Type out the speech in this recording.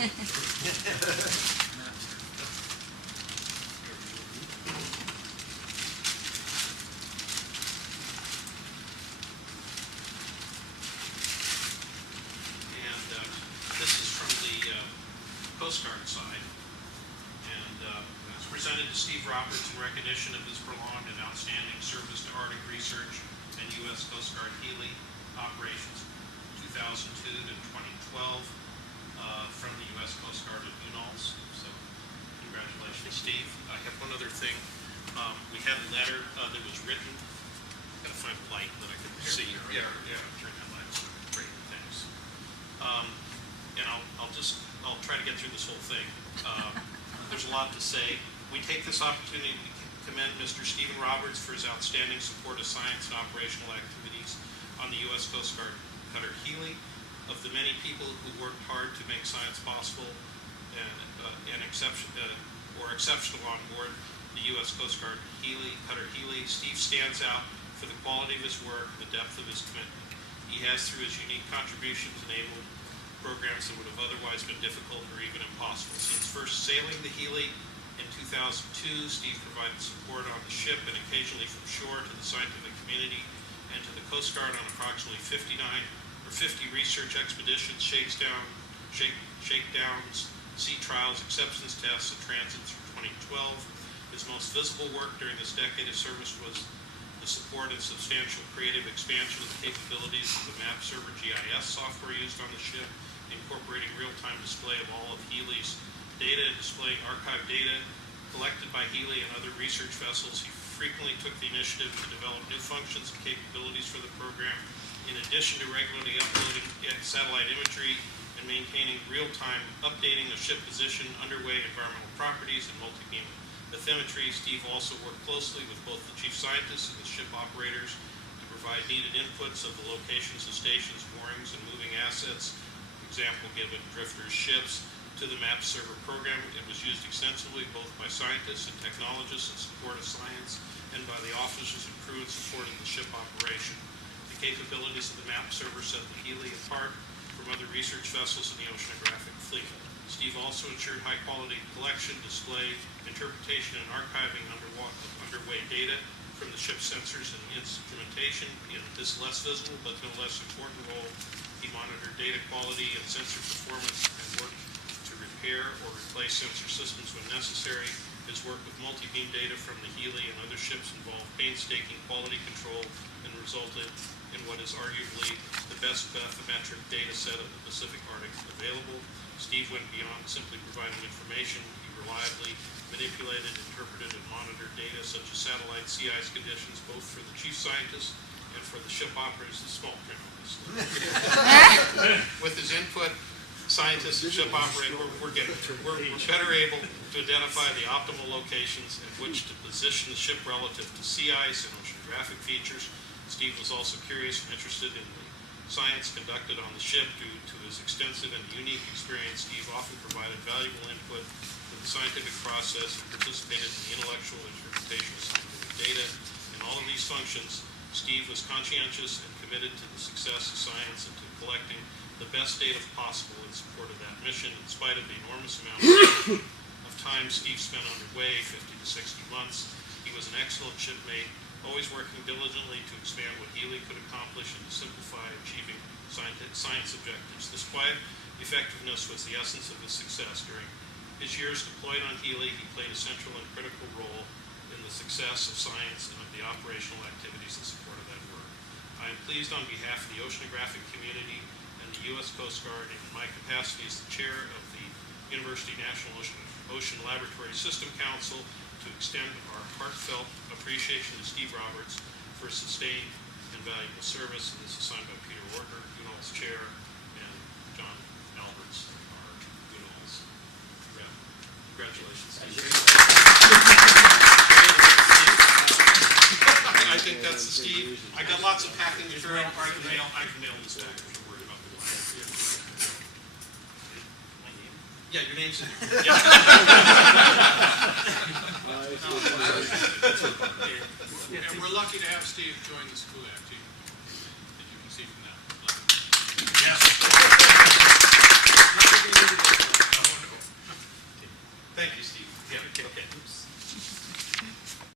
This is from the Coast Guard side, and it's presented to Steve Roberts in recognition of his prolonged and outstanding service to Arctic research and U.S. Coast Guard Healy operations, 2002 to 2012, from the U.S. Coast Guard at UNOLS. So, congratulations, Steve. I have one other thing. We had a letter that was written. I'm going to find a light that I can see. Yeah, turn that light on. Great, thanks. And I'll try to get through this whole thing. There's a lot to say. We take this opportunity to commend Mr. Stephen Roberts for his outstanding support of science and operational activities on the U.S. Coast Guard cutter Healy. Of the many people who worked hard to make science possible and exceptional on board the U.S. Coast Guard cutter Healy, Steve stands out for the quality of his work and the depth of his commitment. He has, through his unique contributions, enabled programs that would have otherwise been difficult or even impossible. Since first sailing the Healy in 2002, Steve provided support on the ship and occasionally from shore to the scientific community and to the Coast Guard on approximately 50 research expeditions, shakedowns, sea trials, acceptance tests, and transits for 2012. His most visible work during this decade of service was the support and substantial creative expansion of the capabilities of the map server GIS software used on the ship, incorporating real-time display of all of Healy's data and displaying archived data collected by Healy and other research vessels. He frequently took the initiative to develop new functions and capabilities for the program, in addition to regularly uploading satellite imagery and maintaining real-time updating of ship position, underway environmental properties, and multi-beam bathymetry. Steve also worked closely with both the chief scientists and the ship operators to provide needed inputs of the locations of stations, moorings, and moving assets. Example given, drifters, ships, to the map server program. It was used extensively both by scientists and technologists in support of science and by the officers and crew in support of the ship operation. The capabilities of the map server set the Healy apart from other research vessels in the oceanographic fleet. Steve also ensured high-quality collection, display, interpretation, and archiving underway data from the ship's sensors and instrumentation. In this less visible but no less important role, he monitored data quality and sensor performance and worked to repair or replace sensor systems when necessary. His work with multi-beam data from the Healy and other ships involved painstaking quality control and resulted in what is arguably the best bathymetric data set of the Pacific Arctic available. Steve went beyond simply providing information. He reliably manipulated, interpreted, and monitored data such as satellite sea ice conditions, both for the chief scientists and for the ship operators, the small print on this. With his input, scientists and ship operators, we're better able to identify the optimal locations in which to position the ship relative to sea ice and oceanographic features. Steve was also curious and interested in the science conducted on the ship. Due to his extensive and unique experience, Steve often provided valuable input to the scientific process and participated in the intellectual interpretation of scientific data. In all of these functions, Steve was conscientious and committed to the success of science and to collecting the best data possible in support of that mission. In spite of the enormous amount of time Steve spent underway, 50 to 60 months, he was an excellent shipmate, always working diligently to expand what Healy could accomplish and to simplify achieving science objectives. This quiet effectiveness was the essence of his success. During his years deployed on Healy, he played a central and critical role in the success of science and of the operational activities in support of that work. I am pleased on behalf of the oceanographic community and the U.S. Coast Guard, and in my capacity as the chair of the University National Ocean Laboratory System Council, to extend our heartfelt appreciation to Steve Roberts for his sustained and valuable service. And this is signed by Peter Ortner, UNOLS chair, and John Alberts, our UNOLS rep. Congratulations, Steve. I think that's the Steve. I got lots of packing material. I can mail this back if you're worried about the wire. Yeah, your name's in there. Yeah. And we're lucky to have Steve join the school team, as you can see from that. Yes. Thank you, Steve.